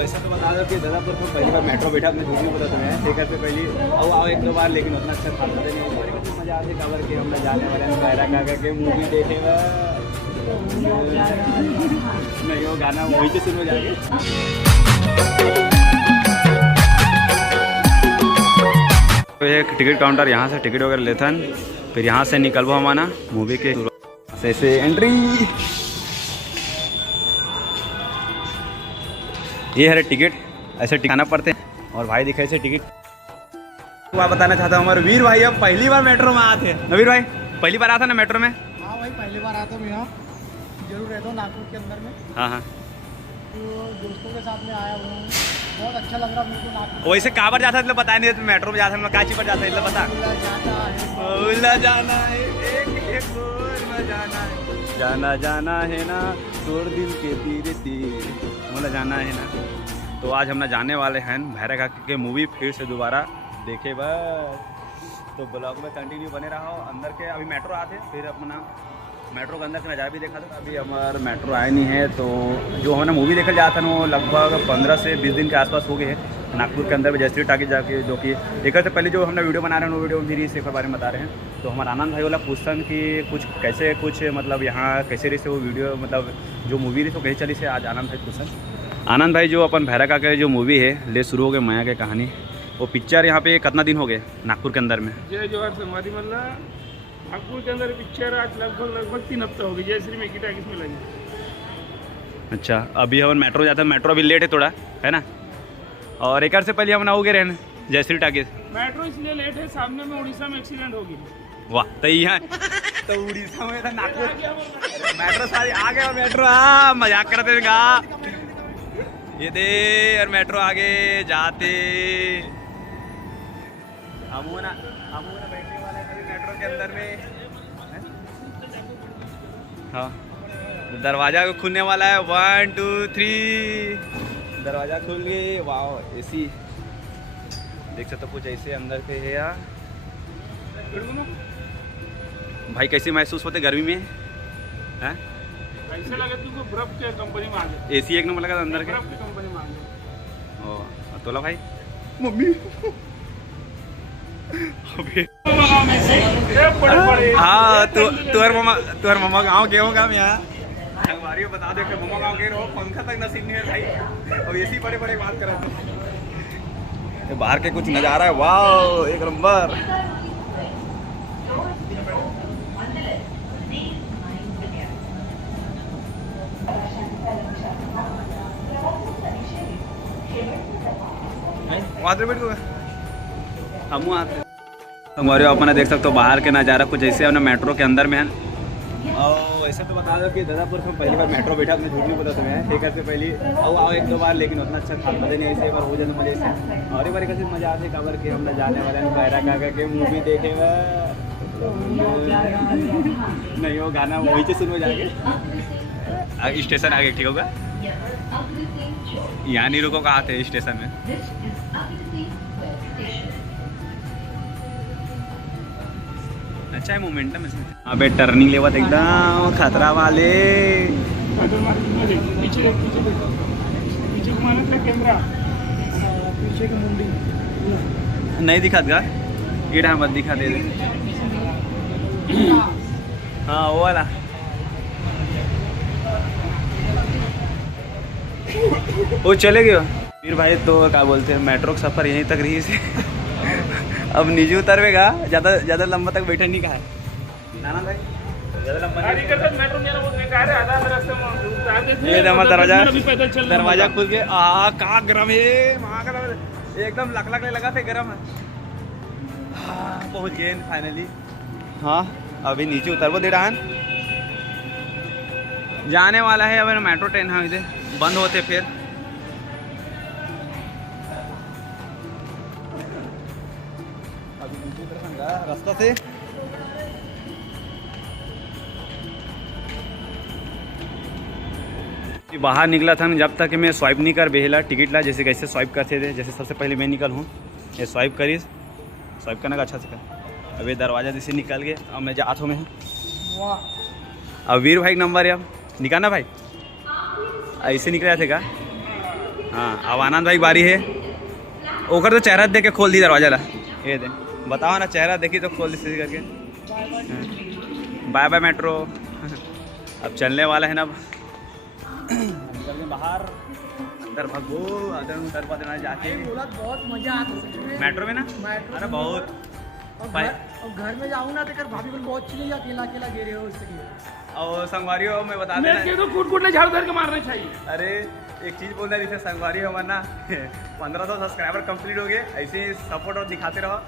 वैसा तो बता दो कि दादापुर को पहली बार मेट्रो बैठा अपने दूसरी बता तुम्हें टिकट पे पहली आओ एक दो बार, लेकिन उतना अच्छा था नहीं। मज़ा आते खबर कि हम जाने वाले हैं पैरा का करके मूवी देखेगा नहीं, वो गाना वही से सुनो जाके। तो एक टिकट काउंटर यहाँ से टिकट वगैरह लेते हैं, फिर यहाँ से निकलबो हमारा मूवी के से एंट्री। ये है टिकट, ऐसे टिकाना पड़ते हैं और भाई दिखाई से टिकट। तो आप बताना चाहता हूँ हमारे वीर भाई अब पहली बार मेट्रो में आए थे। वीर भाई पहली बार आता ना मेट्रो में? हाँ भाई पहली बार आता हूँ, यहाँ जरूर रहता हूँ नागपुर के अंदर में। हाँ हाँ, तो दोस्तों के साथ में आया हूँ, बहुत अच्छा लग रहा मेरे को नागपुर। वैसे कहाँ पर जाता है बताया नहीं, तो मेट्रो में जाता है काची पर जाता है बता। जाना है जाना जाना है ना तोड़ दिल के तीरे तीर, मतलब जाना है ना। तो आज हम जाने वाले हैं भैरा काका के मूवी फिर से दोबारा देखे बस। तो ब्लॉग में कंटिन्यू बने रहा हो। अंदर के अभी मेट्रो आते फिर अपना मेट्रो के अंदर का नज़ारा भी देखा था। अभी हमारा मेट्रो आया नहीं है, तो जो हमने मूवी देखा जाता है वो लगभग 15 से 20 दिन के आसपास हो गए हैं नागपुर के अंदर में जयश्री टाकी जाके, जो कि देखा से पहले जो हमने वीडियो बना रहे हैं वो वीडियो मेरी इसी के बारे में बता रहे हैं। तो हमारा आनंद भाई वाला पूछता कि कुछ कैसे कुछ मतलब यहाँ कैसे रही से वो वीडियो, मतलब जो मूवी रही तो कैसे चली से। आज आनंद भाई पूछता। आनंद भाई जो अपन भैरा काका जो मूवी है ले शुरू हो गए माया की कहानी, वो पिक्चर यहाँ पे कितना दिन हो गए नागपुर के अंदर में? जय जोहर समाधि मल्ला नागपुर के अंदर पिक्चर आज लगभग 3 हफ्ता हो गई। जयश्री में की टाकिस में लगी। अच्छा, अभी हम मेट्रो जाते हैं, मेट्रो अभी लेट है थोड़ा है ना, और एक से पहले हम ना हो गए रहने जयश्री टाकिस। मेट्रो इसलिए लेट है, सामने में उड़ीसा में एक्सीडेंट हो गई। वाह, तो यहाँ तो उड़ीसा में था नागपुर मेट्रो सारी आ गया। मेट्रो मजाक करते गा ये दे और मेट्रो आगे जाते हम ना बैठने वाले हैं मेट्रो के अंदर में। हाँ, दरवाजा खुलने वाला है। 1 2 3 दरवाजा खुल गए। वाह, एसी देख सकते हो कुछ ऐसे अंदर पे है यार। भाई कैसी महसूस होते गर्मी में? हैं ऐसे लगे तुमको बर्फ के कंपनी में आ गए। एसी एक नंबर लगा था अंदर के। बर्फ की कंपनी में आ गए। ओ तोला भाई मम्मी हाँ तुहर मम्मा गाँव गए हो काम यहाँ हमारी बता दे मम्मा गाँव गए रहो, पंखा तक नसीब नहीं है भाई। अब एसी बड़े बड़े बात करा तो बाहर के कुछ नज़ारा है। वाह एक नंबर। हम हमारे अपना देख सकते हो बाहर के नज़ारा कुछ ऐसे अपने मेट्रो के अंदर में है। और ऐसा तो बता दो कि दादापुर में पहली बार मेट्रो बैठा, अपने झूठ नहीं बोला तुम्हें टिकट से पहले आओ एक दो बार, लेकिन उतना अच्छा था नहीं। ऐसे एक बार हो जाए मजे से और एक बार कैसे मजा आते खबर कि हम जाने वाले हैं पैरा काका के मूवी देखेगा नहीं, वो गाना वही से सुनो जाके। स्टेशन आगे ठीक होगा, यहाँ नहीं रुको, कहाँ थे स्टेशन में। अच्छा है मोमेंटम इसमें। अबे टर्निंग लेवत एकदम खतरा वाले। पीछे घुमाना था कैमरा, पीछे की मुंडी नहीं दिखा था कीड़ा मत दिखा दे। हाँ वो वाला वो चले गए फिर भाई। तो क्या बोलते हैं मेट्रो का सफ़र यहीं तक रही से अब नीचे उतरवेगा, ज़्यादा लंबा तक बैठे नहीं कहा है नाना भाई, ज़्यादा लंबा नहीं। ये दरवाजा खुल के कहाँ गरम है वहाँ का एकदम लक लगा थे गरम है। पहुँच गए फाइनली। हाँ अभी नीचे उतर वो दे रहा है, जाने वाला है। अब मेट्रो ट्रेन हाँ इधर बंद होते फिर अभी नीचे उतरेंगा रास्ता से। बाहर निकला था जब तक मैं स्वाइप नहीं कर बेहला टिकट ला, जैसे कैसे स्वाइप करते थे। जैसे सबसे पहले मैं निकल हूँ, ये स्वाइप करी, स्वाइप करने का अच्छा से कर। अभी दरवाजा जैसे निकल गए, अब मैं हाथों में हूँ। अब वीर भाई नंबर है, अब निकालना भाई। ऐसे निकल थे क्या? हाँ अब आनंद भाई की बारी है। ओकर तो चेहरा देख के खोल दी दरवाजा ला। ये दे बताओ ना, चेहरा देखी तो खोल दी सीधी करके। Bye bye metro. अब चलने वाला है ना, निकल के बाहर अंदर भगो अंदर देना जाके। बहुत मजा आता मेट्रो में ना, अरे बहुत। और घर में जाऊँ ना तो भाभी बोल बहुत चिल्ली अकेला अकेला गिरे हो इसलिए। और संगवारियों में बता देना तो कूट ने झाड़ू धर के मारना चाहिए। अरे एक चीज़ बोल रहा है, जैसे संगवारी हमारे ना 1500 सब्सक्राइबर कंप्लीट हो गए, ऐसे ही सपोर्ट और दिखाते रहो।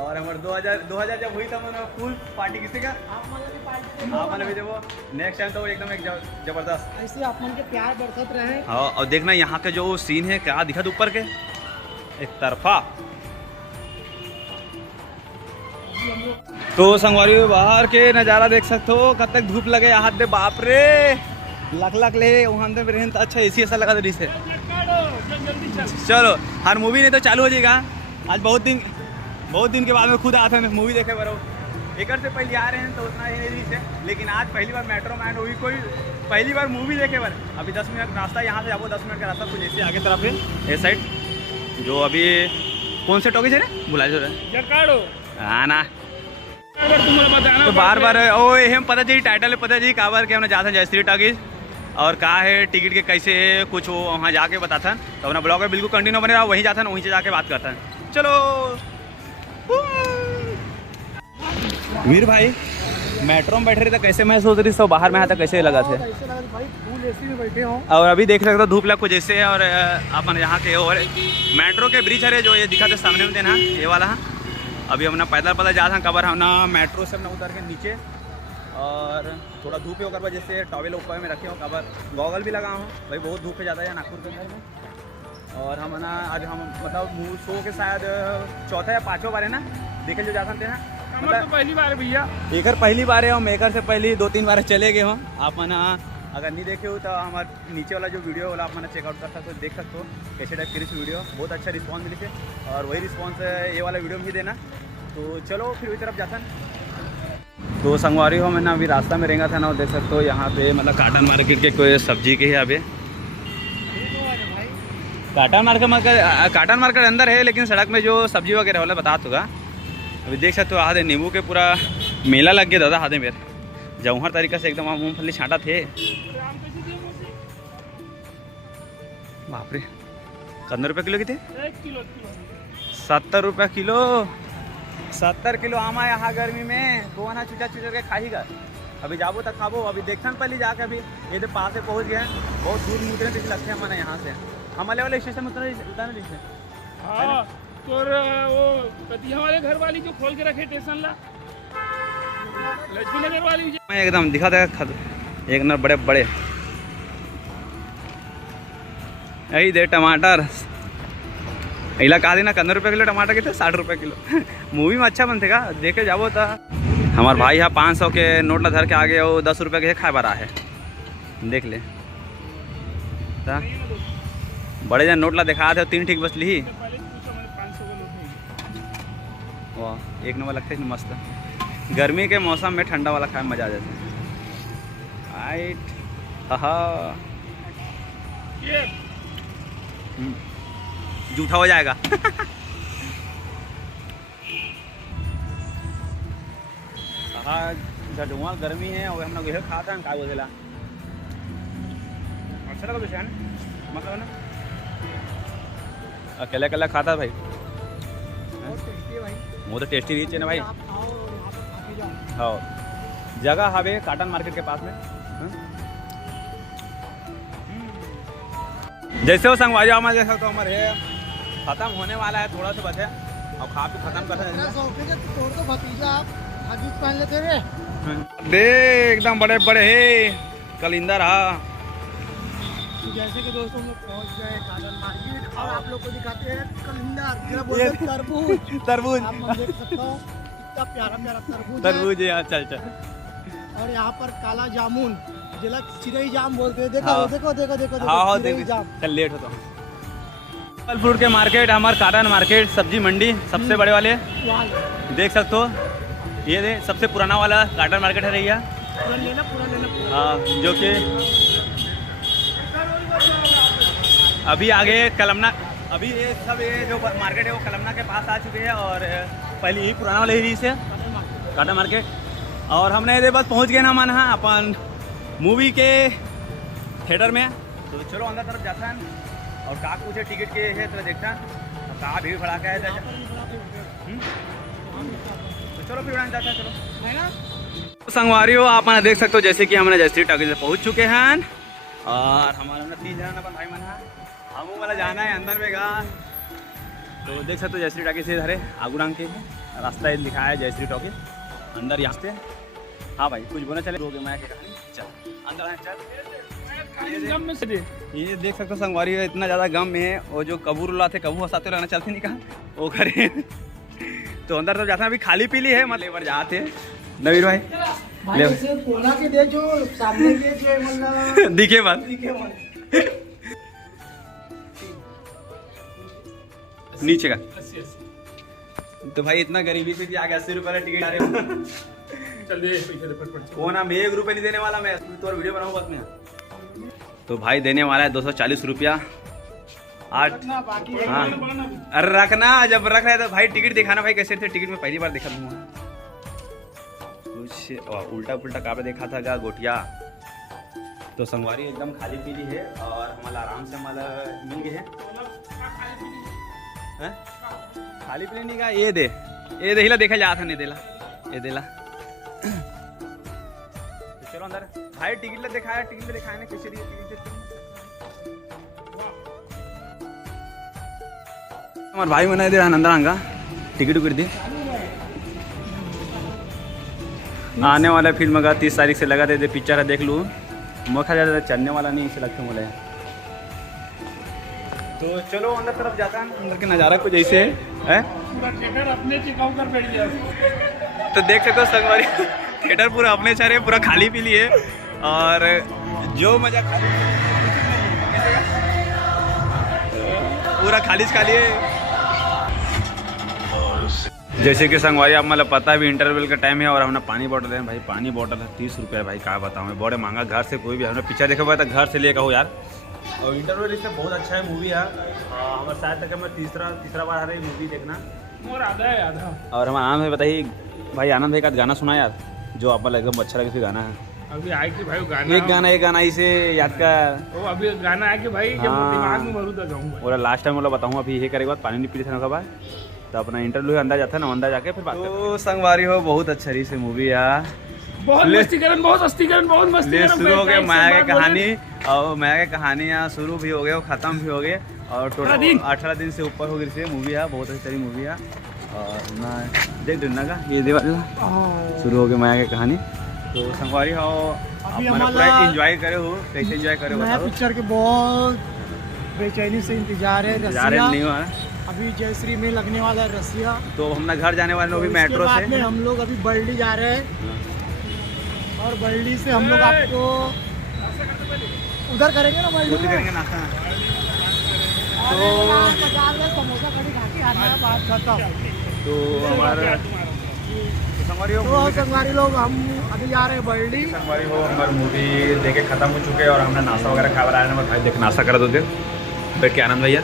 और हमारे 2000 जब हुई तब मैंने फुल पार्टी किसी का आप मैंने भी देखो नेक्स्ट टाइम तो एकदम एक जबरदस्त ऐसे आप मन के प्यार बरसत रहे। हाँ और देखना यहाँ के जो सीन है क्या दिखा ऊपर के एक तरफा। तो संगवारी बाहर के नज़ारा देख सकते हो, कब तक धूप लगे हाथ दे बाप रे लख ले वहाँ अंदर में रहन तो अच्छा एसी ऐसा लगा दे से। चलो हर मूवी नहीं तो चालू हो जाएगा। आज बहुत दिन के बाद में खुद आते हैं मूवी देखे बरो। एक से पहले आ रहे हैं तो उतना ही नहीं से, लेकिन आज पहली बार मेट्रो में हुई कोई पहली बार मूवी देखे बर। अभी 10 मिनट रास्ता यहाँ से आपको 10 मिनट का रास्ता कुछ ऐसे आगे तरफ है ये साइड। जो अभी कौन से टॉकीज है बुला जो हाँ ना तो बार ओ हम पता चाहिए टाइटल पता चाहिए कहा बार के हमने जाते हैं जयश्री टॉकीज और कहा है टिकट के कैसे कुछ वो वहाँ जाके बताता तो अपना ब्लॉग में बिल्कुल कंटिन्यू बने रहा, वहीं जाता है वहीं से जाके बात करता है। चलो वीर भाई मेट्रो में बैठ रहे थे कैसे मैं सोच रही सब बाहर में आता कैसे लगा थे भाई फुल एसी में बैठे हो। और अभी देख सकते हो धूप लग कुछ ऐसे है। और अपन यहाँ के और मेट्रो के ब्रिज है जो ये दिखा थे सामने में देना ये वाला। अभी हम ना पैदल जा था कबर हम ना मेट्रो से अपना उतर के नीचे और थोड़ा धूप होकर वजह से टॉवेल ऊपर में रखे हो कबर गॉगल भी लगा हूँ भाई बहुत धूप है ज़्यादा है नागपुर के अंदर में। और हम ना आज हम मतलब शो के शायद चौथा या पाँचवा बार है ना देखे जो जा सकते हैं मतलब तो पहली बार भैया एकर पहली बार है। हम एकर से पहले 2-3 बार चले गए हम। आप मना अगर नहीं देखे हो तो हमारे नीचे वाला जो वीडियो वाला आप मैंने चेकआउट कर सकते हो देख सकते हो कैसे टाइप की वीडियो बहुत अच्छा रिस्पॉन्स मिली थे और वही रिस्पॉन्स ये वाला वीडियो भी देना। तो चलो फिर वही तरफ जाता है। तो संगवारी हो मैंने अभी रास्ता में रेंगा था ना देख सकते हो यहाँ पे मतलब काटन मार्केट के कोई सब्जी के है। अभी काटन मार्केट अंदर है लेकिन सड़क में जो सब्जी वगैरह वाला बता दूँगा। अभी देख सकते हो आधे नींबू के पूरा मेला लग गया दादा आधे मेरे जब हर तरीका से एकदम मूँगफली छाटा थे। बाप रे कितने रुपये किलो के थे? 70 रुपये किलो। 70 किलो आमा यहाँ गर्मी में कौन है चुचा के खाएगा। अभी जाबो तक खाबो। अभी देखते पहले जाके अभी ये तो पास से पहुँच गए बहुत दूर में उतरे पीछे लगते हैं हमारे यहाँ से हमारे वाले स्टेशन में उतरने दीजिए। हाँ तो वो कतिया वाले घर वाली जो खोल के रखे स्टेशन ला लक्ष्मी नगर वाली मैं एकदम दिखा था एक नर बड़े बड़े यही दे टमाटर अला कहा देना 15 रुपये किलो टमाटर के थे 60 रुपये किलो। मूवी में अच्छा बनते का देखे जाबो तो हमारे भाई यहाँ 500 के नोट ला धर के आगे वो 10 रुपये के खाए बारा है देख ले बड़े जन नोट ला दिखा थे 3 ठीक बस ली। वाह एक नंबर लगता है मस्त गर्मी के मौसम में ठंडा वाला खाए में मजा आ जाता है। राइट हाँ जूठा हो जाएगा। हाँ गडुआ गर्मी है और हम लोग यह खाता हैं का बोलेला अच्छा लगा विषय मतलब ना अकेला अकेला खाता भाई वो तो टेस्टी रही है ना भाई। हाँ जगह हवे काटन मार्केट के पास में जैसे वो संगवारी हमारे जैसा तो हमारे खत्म होने वाला है थोड़ा सा बचे और खा पी खत्म कर दे एकदम बड़े बड़े है कलिंदर। हाँ जैसे कि दोस्तों हम लोग पहुंच गए काटन मार्केट और आप लोग को दिखाते हैं कलिंदर तरबूज तरबूज आप देख सकते हो कितना प्यारा प्यारा तरबूज है। चल और यहाँ पर काला जामुन जिला चिरई जाम बोलते हैं। देखो देखो देखो देखो हाँ चल लेट होता फल फ्रूट के मार्केट हमारे काटन मार्केट सब्जी मंडी सबसे बड़े वाले देख सकते हो ये दे सबसे पुराना वाला काटन मार्केट है रही पूरा लेना हाँ जो कि अभी आगे कलमना, अभी ये सब ये जो मार्केट है वो कलमना के पास आ चुके हैं और पहले ही पुराना वाला एरिया से काटा मार्केट। और हमने ये बस पहुंच गए ना मन हाँ अपन मूवी के थिएटर में। तो चलो अंदर तरफ जाता है और का कुछ टिकट के है तो देखता कहाँ भीड़ भड़ाका है। तो चलो फिर जाता है, चलो है ना। संगवारी हो आप देख सकते हो जैसे कि हमने जयश्री टॉकीज से पहुंच चुके हैं और हमारा 30 जना भाई मन है हम वाला जाना है अंदर में गा। तो देख सकते हो जयश्री टॉकीज से इधर आगुरांग के रास्ता लिखा है जयश्री टॉकीज अंदर यहाँ से। हाँ भाई कुछ बोलना चले रोगे मैं चल अंदर आए चल। ये देख सकते हो संगवारी इतना ज़्यादा गम में है वो जो कबूर उलाते कबू हंसाते रहना चलते नहीं कहा वो करे। तो अंदर तो जाता अभी खाली पीली है मतलब लेबर जाते नवीर भाई भाई ऐसे कोना के दे जो सामने के जो मतलब दिखे बात नीचे का। तो भाई इतना गरीबी से आगे 80 रुपये का टिकट आ रहे हो। चल दे पैसे दे फटफट। वो ना मैं 1 रुपये नहीं देने वाला मैं तो वीडियो बनाऊँ बस में। तो भाई देने वाला है 240 रुपया 8। बाकी हाँ अरे रखना जब रख रहे तो भाई टिकट दिखाना भाई कैसे थे टिकट में पहली बार देखा दूंगा कुछ उल्टा पुल्टा काबे देखा था गा गोटिया। तो संगवारी एकदम खाली पीली है और हमारा आराम से हमारा मिल गए हैं खाली पीली नहीं का ये दे हिला देखा जा था नहीं देला ये देला। तो चलो अंदर भाई टिकट ले दिखाया ना कैसे दिए टिकट। हमारे भाई मना दे अंदर आंगा टिकट उकट दी आने वाला फिल्म का 30 तारीख से लगा दे पिक्चर है देख लूँ मौका ज़्यादा चलने वाला नहीं इसे लगता मुझे। तो चलो अंदर तरफ जाता है अंदर के नज़ारा कुछ ऐसे है पूरा थिएटर अपने चिकाऊ कर बैठ गया। तो देख सकते हो संगवारी थिएटर पूरा अपने चारे पूरा खाली पीली है और जो मजा खाली पूरा खाली है। जैसे कि संगवारी आप मतलब पता है भी इंटरवल का टाइम है और हमने पानी बॉटल है भाई पानी बॉटल है 30 रुपये भाई क्या बताऊँ बड़े महंगा घर से कोई भी हमने पिक्चर देखा हुआ था घर से ले कहो यार। और इंटरवल इससे बहुत अच्छा है मूवी है हमारे शायद तक मैं तीसरा बार आ रही मूवी देखना और आधा है आधा। और हमारा आनंद भाई बताइए भाई आनंद भाई का गाना सुना यार जो आप एकदम अच्छा लगे फिर गाना है अभी आए कि भाई एक गाना इसे याद का वो अभी गाना है कि भाई जब दिमाग में भरू तो गाऊंगा। और लास्ट टाइम वाला बताऊँ अभी ये करे बाद पानी नहीं पी था बाद तो अपना इंटरव्यू अंदर जाता है ना अंदर जाके फिर बात तो संगवारी हो बहुत अच्छा रही से मूवी यार बहुत मस्तीकरण बहुत मस्तीकरण शुरू हो गया माया की कहानी और माया की कहानियाँ शुरू भी हो गए और ख़त्म भी हो गए और टोटल 18 दिन से ऊपर हो गई से मूवी है बहुत अच्छी मूवी है। और ना देख दुनिया का ये देवा शुरू हो गई माया की कहानी। तो संगवारी हो पूरा एंजॉय करे हो कैसे एंजॉय करे नया पिक्चर के बहुत बेचैनी से इंतजार है। नहीं हुआ अभी जयश्री में लगने वाला है रसिया। तो हम ना घर जाने वाले अभी मेट्रो से में हम लोग अभी बर्ली जा रहे हैं और बर्ली से हम लोग आपको उधर करेंगे ना बर्ली करेंगे नाश्ता। तो समोसा कड़ी खा के आना है बात खत्म। तो हमारे संगवारी लोग हम अभी जा रहे हैं बर्ली। संगवारी हो हमारी मूवी देखे खत्म हो चुके हैं और हमने नाश्ता वगैरह खा रहा है भाई देख नाश्ता करा दो बैठ के आनंद भैया।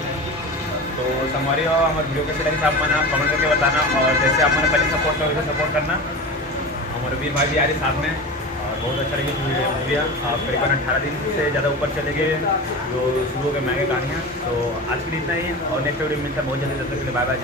तो संगवारी हो हमारे वीडियो कैसे लगी आप मना कमेंट करके बताना और जैसे आप मैंने पहले सपोर्ट करो वैसे सपोर्ट करना। हमारे वीर भाई भी आ रहे साथ में और बहुत अच्छा लगी मूवी आप करीबन 18 दिन से ज़्यादा ऊपर चले गए जो शुरू हो गए महंगे कहानियाँ। तो आज के लिए इतना ही और नेक्स्ट वीडियो मिलता है बहुत जल्दी तब तक के लिए बाय बाय।